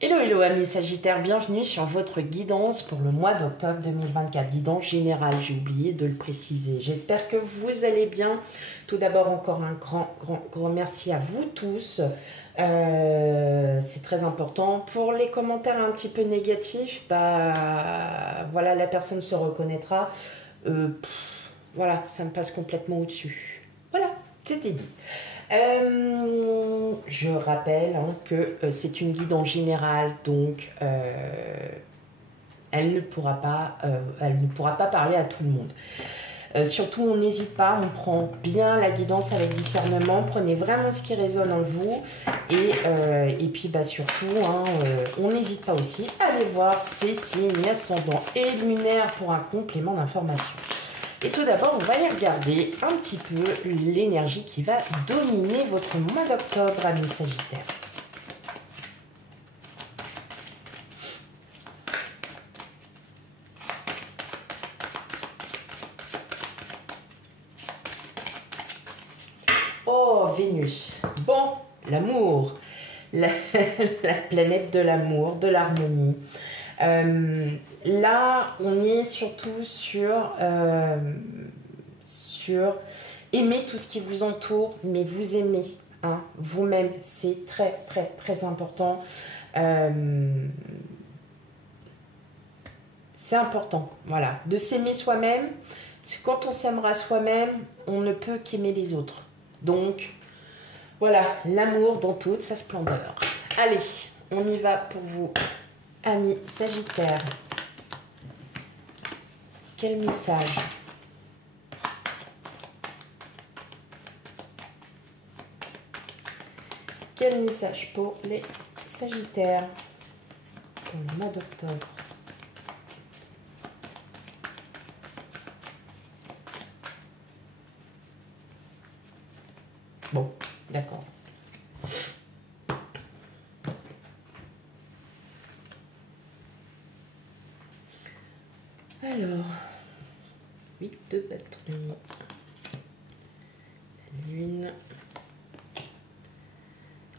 Hello, hello amis Sagittaires, bienvenue sur votre guidance pour le mois d'octobre 2024. Guidance générale, j'ai oublié de le préciser. J'espère que vous allez bien. Tout d'abord, encore un grand merci à vous tous. C'est très important. Pour les commentaires un petit peu négatifs, voilà, la personne se reconnaîtra. Voilà, ça me passe complètement au-dessus. Voilà, c'était dit. Je rappelle que c'est une guidance générale, donc elle ne pourra pas parler à tout le monde. Surtout, on n'hésite pas, on prend bien la guidance avec discernement, prenez vraiment ce qui résonne en vous et puis surtout, on n'hésite pas aussi à aller voir ses signes ascendants et lunaires pour un complément d'information. Et tout d'abord, on va aller regarder un petit peu l'énergie qui va dominer votre mois d'octobre, amis Sagittaires. Oh, Vénus. Bon, l'amour. La planète de l'amour, de l'harmonie. Là, on est surtout sur aimer tout ce qui vous entoure, mais vous aimez vous-même. C'est très important. C'est important, voilà, de s'aimer soi-même. Quand on s'aimera soi-même, on ne peut qu'aimer les autres. Donc, voilà, l'amour dans toute sa splendeur. Allez, on y va pour vous, amis Sagittaires. Quel message? Quel message pour les Sagittaires pour le mois d'octobre? Bon, d'accord. Alors, 8 de bâton, la lune,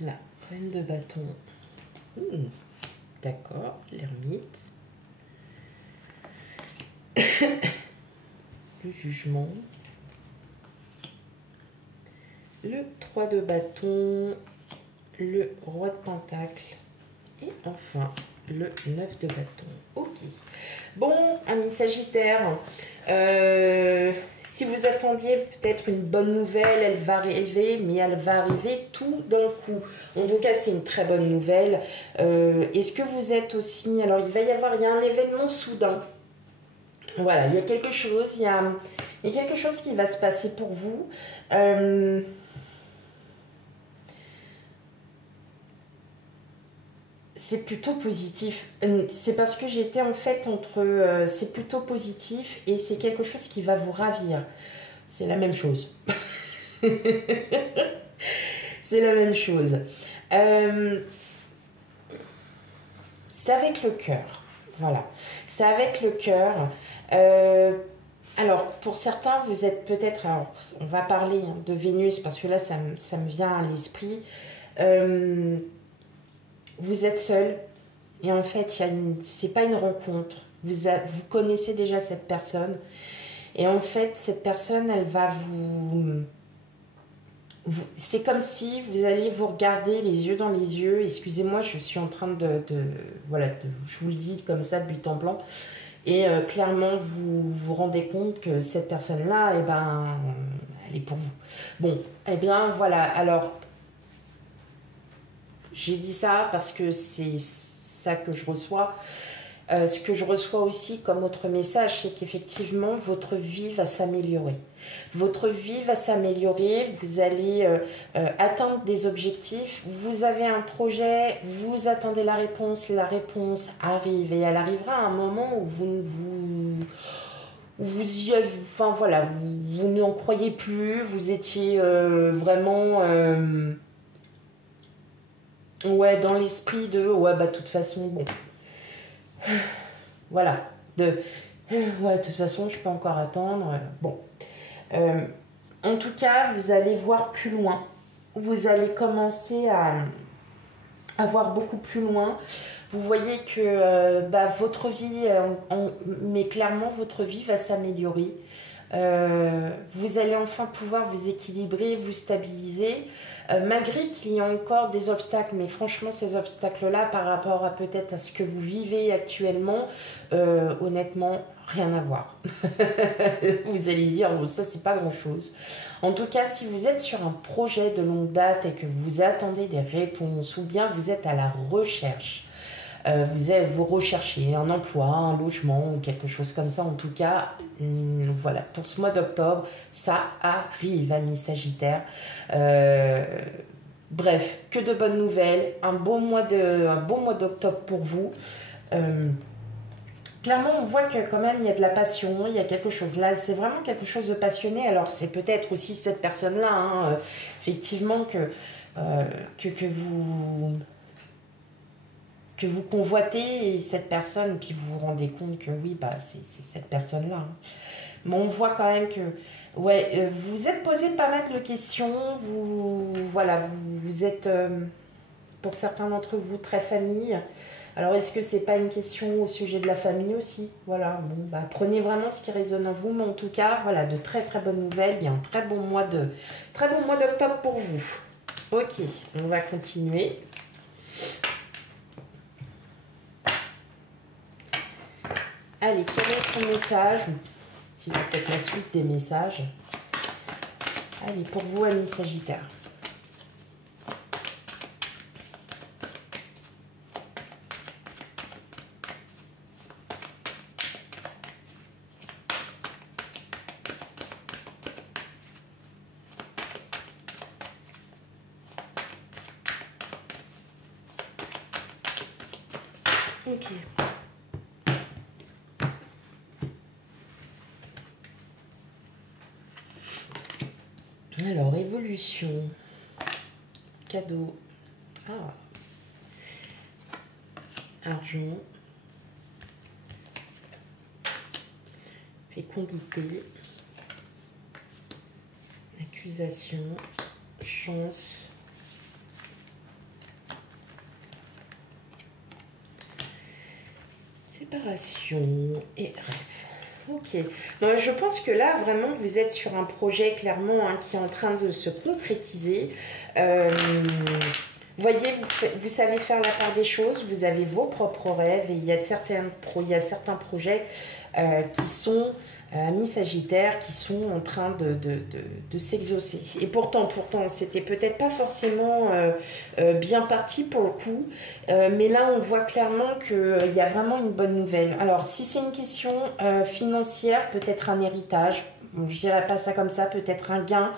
la reine de bâton, d'accord, l'ermite, le jugement, le 3 de bâton, le roi de pentacle et enfin le 9 de bâton. Ok. Bon, amis Sagittaires, si vous attendiez peut-être une bonne nouvelle, elle va arriver, mais elle va arriver tout d'un coup. En tout cas, c'est une très bonne nouvelle. Est-ce que vous êtes aussi... Alors, il y a un événement soudain. Voilà, il y a quelque chose, il y a quelque chose qui va se passer pour vous. C'est plutôt positif. C'est parce que j'étais en fait entre... c'est plutôt positif et c'est quelque chose qui va vous ravir. C'est la même chose. C'est la même chose. C'est avec le cœur. Voilà. C'est avec le cœur. Alors, pour certains, vous êtes peut-être... Alors, on va parler de Vénus parce que là, ça me vient à l'esprit. Vous êtes seul et en fait, c'est pas une rencontre. Vous connaissez déjà cette personne et en fait, cette personne, elle va c'est comme si vous alliez vous regarder les yeux dans les yeux. Excusez-moi, je suis en train voilà, je vous le dis comme ça de but en blanc. Et clairement, vous vous rendez compte que cette personne-là, elle est pour vous. Bon, voilà. Alors, j'ai dit ça parce que c'est ça que je reçois. Ce que je reçois aussi comme autre message, c'est qu'effectivement, votre vie va s'améliorer. Votre vie va s'améliorer, vous allez atteindre des objectifs, vous avez un projet, vous attendez la réponse arrive. Et elle arrivera à un moment où vous n'en croyez plus, vous étiez vraiment... dans l'esprit de de toute façon, bon, voilà, de toute façon, je peux encore attendre. Bon, en tout cas, vous allez voir plus loin. Vous allez commencer voir beaucoup plus loin. Vous voyez que votre vie, mais clairement votre vie va s'améliorer. Vous allez enfin pouvoir vous équilibrer, vous stabiliser, malgré qu'il y ait encore des obstacles. Mais franchement, ces obstacles-là, par rapport à peut-être à ce que vous vivez actuellement, honnêtement, rien à voir. Vous allez dire, bon, ça, c'est pas grand-chose. En tout cas, si vous êtes sur un projet de longue date et que vous attendez des réponses, ou bien vous êtes à la recherche, vous recherchez un emploi, un logement ou quelque chose comme ça. En tout cas, voilà, pour ce mois d'octobre, ça arrive, amis Sagittaires. Bref, que de bonnes nouvelles, un bon mois d'octobre pour vous. Clairement, on voit que quand même, il y a de la passion, il y a quelque chose là, c'est vraiment quelque chose de passionné. Alors, c'est peut-être aussi cette personne-là, hein, effectivement, que vous convoitez cette personne, puis vous vous rendez compte que oui, bah, c'est cette personne-là. Hein. Mais on voit quand même que, ouais, vous êtes posé pas mal de questions, vous êtes, pour certains d'entre vous, très famille. Alors, est-ce que c'est pas une question au sujet de la famille aussi? Voilà, bon, bah, prenez vraiment ce qui résonne en vous, mais en tout cas, voilà, de très très bonnes nouvelles. Il y a un très bon mois d'octobre pour vous. Ok, on va continuer. Allez, quel est ton message? Si c'est peut-être la suite des messages. Allez, pour vous, amis Sagittaires. Ok. Alors, évolution, cadeau, argent, fécondité, accusation, chance, séparation et rêve. Ok, bon, je pense que là, vraiment, vous êtes sur un projet, clairement, hein, qui est en train de se concrétiser. Vous voyez, vous savez faire la part des choses, vous avez vos propres rêves, et il y a certains projets qui sont, amis Sagittaires, qui sont en train de s'exaucer. Et pourtant, c'était peut-être pas forcément bien parti pour le coup, mais là, on voit clairement qu'il y a vraiment une bonne nouvelle. Alors, si c'est une question financière, peut-être un héritage, bon, je dirais pas ça comme ça, peut-être un gain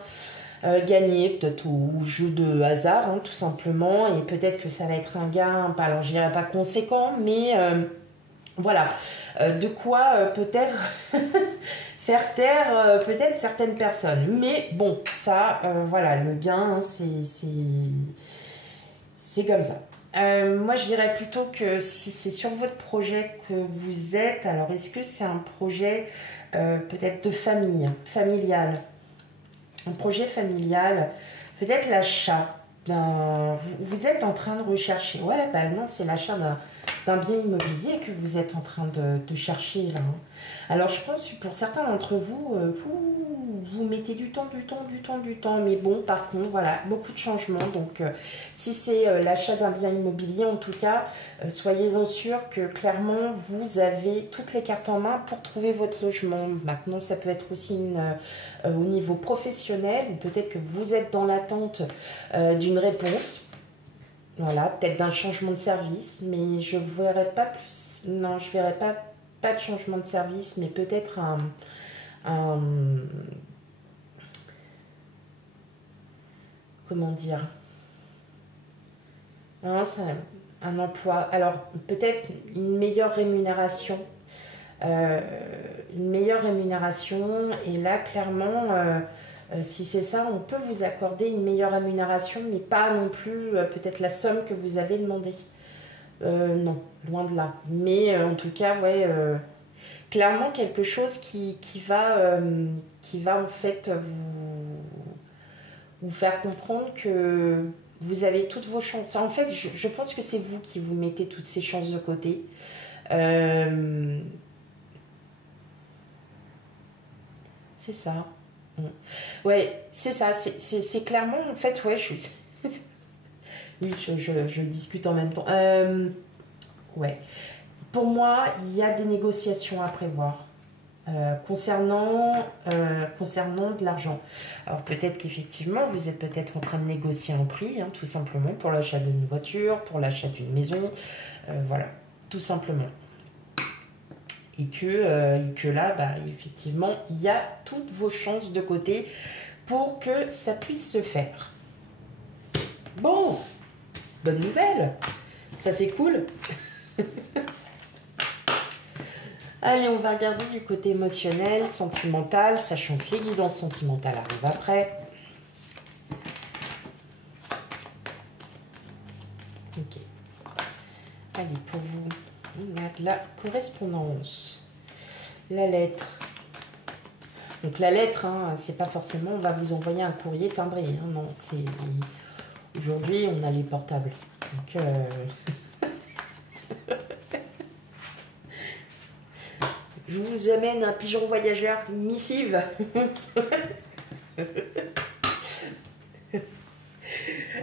gagné, peut-être au jeu de hasard, hein, tout simplement, et peut-être que ça va être un gain, alors je dirais pas conséquent, mais voilà, de quoi peut-être faire taire peut-être certaines personnes. Mais bon, ça, voilà, le gain, hein, c'est comme ça. Moi, je dirais plutôt que si c'est sur votre projet que vous êtes, alors est-ce que c'est un projet peut-être de famille, familial? Un projet familial, peut-être l'achat d'un... Vous êtes en train de rechercher. Ouais, bah non, c'est l'achat d'un bien immobilier que vous êtes en train de chercher là. Hein. Alors je pense que pour certains d'entre vous, vous mettez du temps. Mais bon, par contre, voilà, beaucoup de changements. Donc si c'est l'achat d'un bien immobilier, en tout cas, soyez-en sûrs que clairement, vous avez toutes les cartes en main pour trouver votre logement. Maintenant, ça peut être aussi au niveau professionnel, ou peut-être que vous êtes dans l'attente d'une réponse. Voilà, peut-être d'un changement de service, mais je ne verrai pas plus. Non, je ne verrai pas de changement de service, mais peut-être comment dire, hein, un emploi. Alors, peut-être une meilleure rémunération. Et là, clairement, si c'est ça, on peut vous accorder une meilleure rémunération, mais pas non plus peut-être la somme que vous avez demandé. Non, loin de là. Mais en tout cas, ouais, clairement quelque chose qui va en fait vous faire comprendre que Vous avez toutes vos chances. En fait, je pense que c'est vous qui vous mettez toutes ces chances de côté. C'est ça. Ouais, c'est ça. C'est clairement, en fait, ouais, oui, je discute en même temps. Ouais. Pour moi, il y a des négociations à prévoir concernant de l'argent. Alors peut-être qu'effectivement, vous êtes peut-être en train de négocier un prix, hein, tout simplement, pour l'achat d'une voiture, pour l'achat d'une maison, voilà, tout simplement. Et que là, bah, effectivement, il y a toutes vos chances de côté pour que ça puisse se faire. Bon, bonne nouvelle, ça c'est cool. Allez, on va regarder du côté émotionnel, sentimental, sachant que les guidances sentimentales arrivent après. Ok. Allez, pour vous, on a de la correspondance. La lettre. Donc la lettre, hein, c'est pas forcément, on va vous envoyer un courrier timbré. Hein, non, c'est... Aujourd'hui, on a les portables. Donc... Je vous amène un pigeon voyageur, une missive.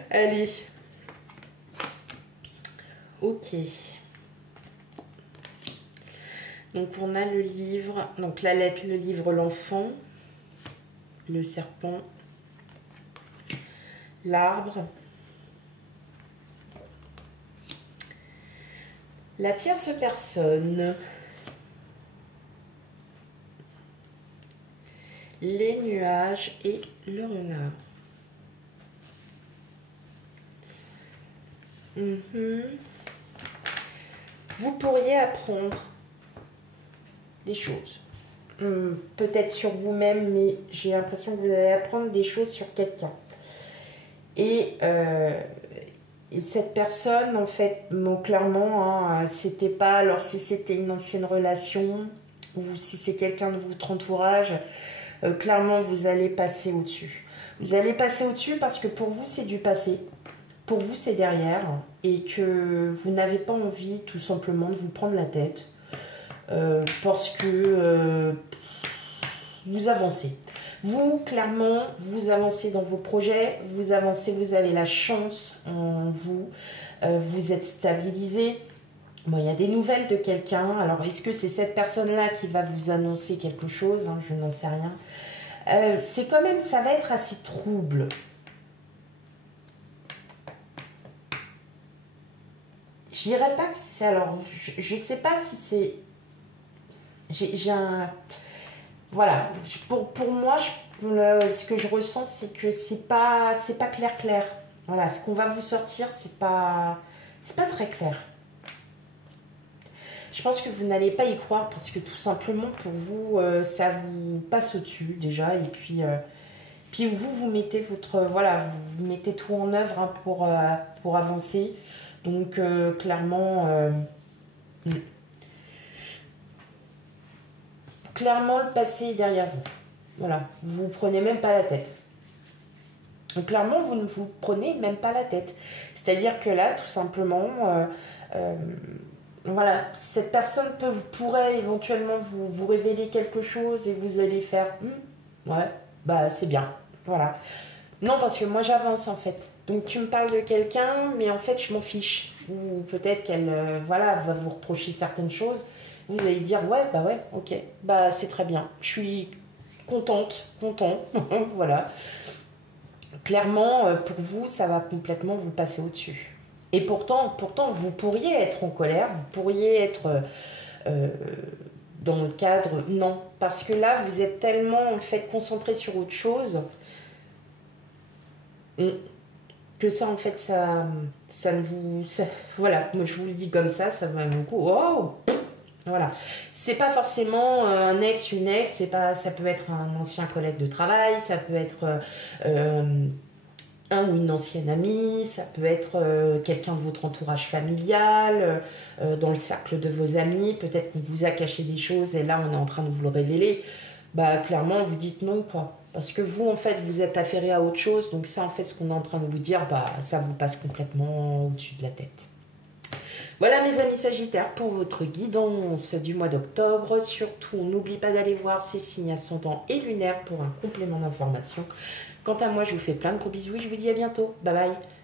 Allez. Ok. Donc on a le livre, donc la lettre, le livre, l'enfant, le serpent, l'arbre, la tierce personne, les nuages et le renard. Vous pourriez apprendre des choses. Peut-être sur vous-même, mais j'ai l'impression que vous allez apprendre des choses sur quelqu'un. Et cette personne, en fait, bon, clairement, hein, c'était pas... Alors, si c'était une ancienne relation, ou si c'est quelqu'un de votre entourage, clairement, vous allez passer au-dessus. Vous allez passer au-dessus parce que pour vous, c'est du passé. Pour vous, c'est derrière. Et que vous n'avez pas envie, tout simplement, de vous prendre la tête. Parce que vous avancez. Vous, clairement, vous avancez dans vos projets, vous avancez, vous avez la chance en vous, vous êtes stabilisé. Bon, il y a des nouvelles de quelqu'un. Alors, est-ce que c'est cette personne-là qui va vous annoncer quelque chose, hein? Je n'en sais rien. C'est quand même, ça va être assez trouble. Je dirais pas que c'est... Alors, je sais pas si c'est... J'ai un... Voilà, pour moi, ce que je ressens, c'est que c'est pas clair. Voilà, ce qu'on va vous sortir, c'est pas très clair. Je pense que vous n'allez pas y croire parce que tout simplement, pour vous, ça vous passe au-dessus déjà. Et puis vous mettez votre... Voilà, vous mettez tout en œuvre, hein, pour avancer. Donc, clairement... Clairement, le passé est derrière vous. Voilà, vous ne vous prenez même pas la tête. Donc, clairement, vous ne vous prenez même pas la tête. C'est-à-dire que là, tout simplement, voilà, cette personne pourrait éventuellement vous révéler quelque chose et vous allez faire ouais, bah c'est bien. Voilà. Non, parce que moi, j'avance en fait. Donc, tu me parles de quelqu'un, mais en fait, je m'en fiche. Ou peut-être qu'elle voilà, va vous reprocher certaines choses. Vous allez dire, ouais, bah ouais, ok, bah c'est très bien. Je suis content, voilà. Clairement, pour vous, ça va complètement vous passer au-dessus. Et pourtant, vous pourriez être en colère, vous pourriez être dans le cadre... Non, parce que là, vous êtes tellement, en fait, concentré sur autre chose que ça, en fait, ça ne vous... voilà, moi, je vous le dis comme ça va beaucoup... Oh, voilà, c'est pas forcément un ex, une ex, ça peut être un ancien collègue de travail, ça peut être un ou une ancienne amie, ça peut être quelqu'un de votre entourage familial, dans le cercle de vos amis, peut-être qu'on vous a caché des choses et là on est en train de vous le révéler. Bah clairement vous dites non quoi. Parce que vous, en fait, vous êtes affairé à autre chose. Donc ça, en fait, ce qu'on est en train de vous dire, bah, ça vous passe complètement au-dessus de la tête. Voilà mes amis Sagittaires pour votre guidance du mois d'octobre. Surtout, n'oubliez pas d'aller voir ces signes ascendants et lunaires pour un complément d'information. Quant à moi, je vous fais plein de gros bisous et je vous dis à bientôt. Bye bye.